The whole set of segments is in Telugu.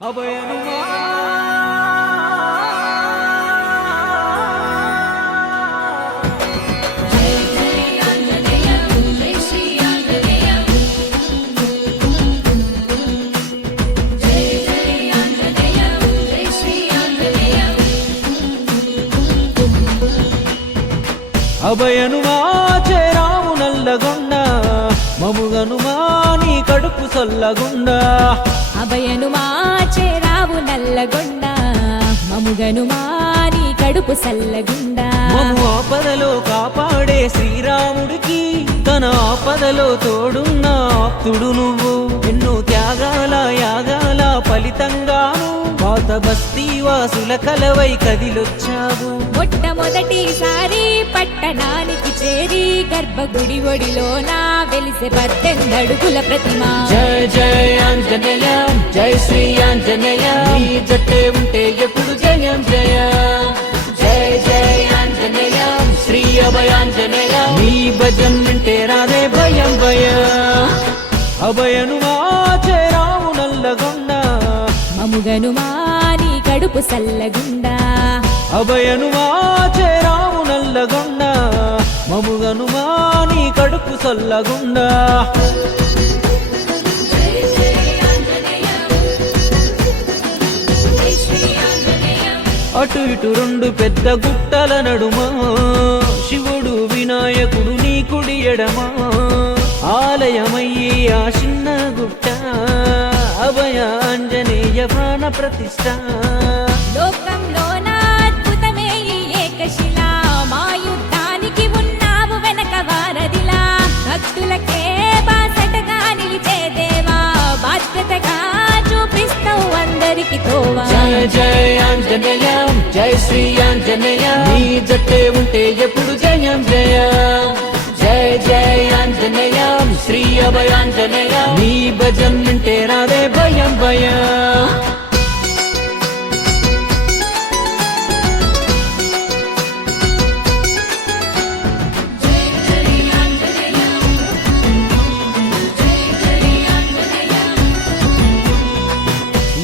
అభయనుమా అభయనుమా చేరాము నల్లగొండ మముగను కడుపు సల్లగుండా. అభయను చేరావు నల్లగొండ. మముగను నీ కడుపు సల్లగుండా. మము ఆపదలో కాపాడే శ్రీరాముడికి తన ఆపదలో తోడున్న ఆప్తుడు నువ్వు. ఎన్నో త్యాగాల యాగాల ఫలితంగాను పాత బస్తీ వాసుల కలవై కదిలొచ్చావు. మొట్టమొదటిసారి పట్టణానికి చేరి గర్భగుడి ఒడిలోన వెలిసే పద్దెందడుగుల ప్రతిమ. జయ జయ ఆంజనేయ జయ శ్రీ ఆంజనేయ. నీ జట్టే ఉంటే ఎప్పుడు జయం జయ. జయ జయ ఆంజనేయ శ్రీ అభయాంజనేయ నీ భజన్ వింటే రాదే భయం భయ. అభయను చేరాము నల్లగొండ మముగను నీ కడుపు సల్లగుండా. అభయను చేరాము నల్లగొండ. మముగను నీ కడుపు సల్లగుండా. అటు ఇటు రెండు పెద్ద గుట్టల నడుమ. శివుడు వినాయకుడు నీ కుడి ఎడమా. ఆలయమయ్యే ఆ చిన్న గుట్ట. అభయ ఆంజనేయ ప్రాణ ప్రతిష్ట లోకంలోన అద్భుతమే ఈ ఏకశిలా. మా యుద్ధానికి ఉన్నావు వెనక వారదిలా భక్తులకే బాసటగా నిలిచే దేవా బాధ్యతగా చూపిస్తావు అందరికి తోవా. జయ జయ ఆంజనేయ జయ శ్రీ ఆంజనేయ. నీ జట్టే ఉంటే ఎప్పుడు జయం జయ. జయ జయ ఆంజనేయ శ్రీ అభయాంజనేయ. భజన్ అంటే రాదే భయం భయం.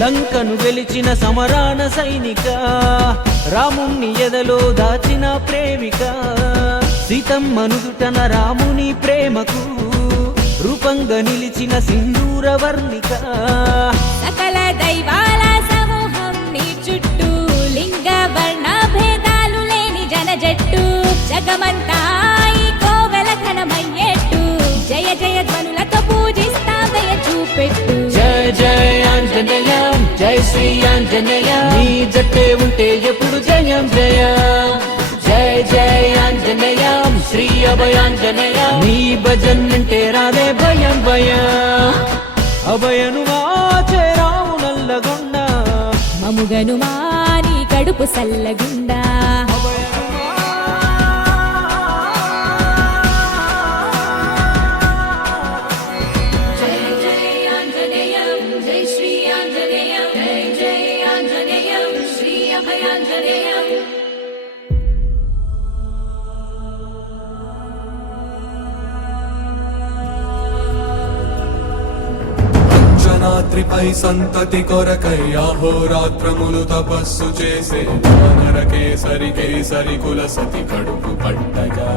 లంకను గెలిచిన సమరాన సైనిక రాముణ్ణి ఎదలో దాచిన ప్రేమిక సీతమ్మను దుటన రాముని ప్రేమకు రూపంగా నిలిచిన సింధూర వర్ణిక. సకల దైవాల సమూహం నీ చుట్టూ లింగ వర్ణ భేదాలు లేని జన జట్టు. జగమంతా కోవెల ఘనమయ్యేట్టు. జయ జయ ధ్వనులతో పూజిస్తా దయ చూపెట్టు. జయ జయ ఆంజనేయ జయ శ్రీ ఆంజనేయ. నీ జట్టే ఉంటే ఎప్పుడు జయం జయ. జయ జయ ఆంజనేయ శ్రీ అభయాంజనేయ నీ భజన్ వింటే రాదే భయం భయం. అభయను చేరాము నల్లగొండ. మముగను నీ కడుపు సల్లగుండా. జయ జయ ఆంజనేయం జయ శ్రీ ఆంజనేయం జయ జయ ఆంజనేయం శ్రీ అభయాంజనేయం. రాత్రిపై సంతతి కొరకై అహోరాత్రములు తపస్సు చేసే వానర కేసరి కేసరి కుల సతి కడుపు పట్టగా.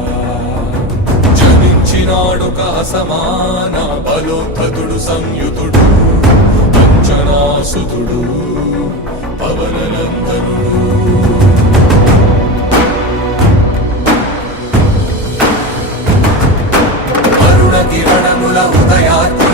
జనించినాడొక అసమాన బలోద్ధతుడు సంయుతుడు అంజనాసుతుడు పవననందనుడు. అరుణ కిరణముల ఉదయాత్మి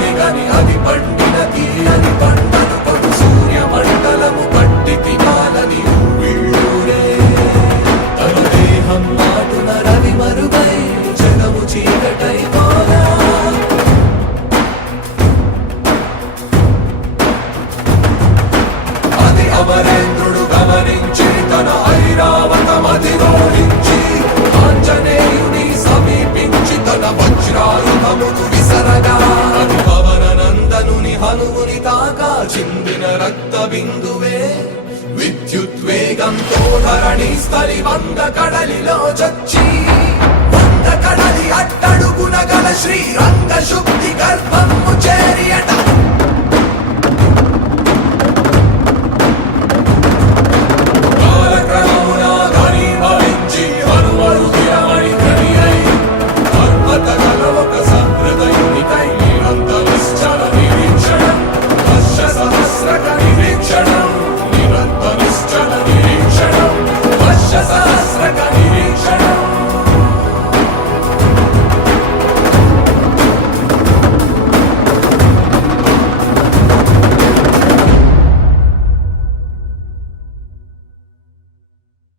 ధరణి వంద కడలిలో చచ్చి వంద కడలి అట్టడుగున గల శ్రీ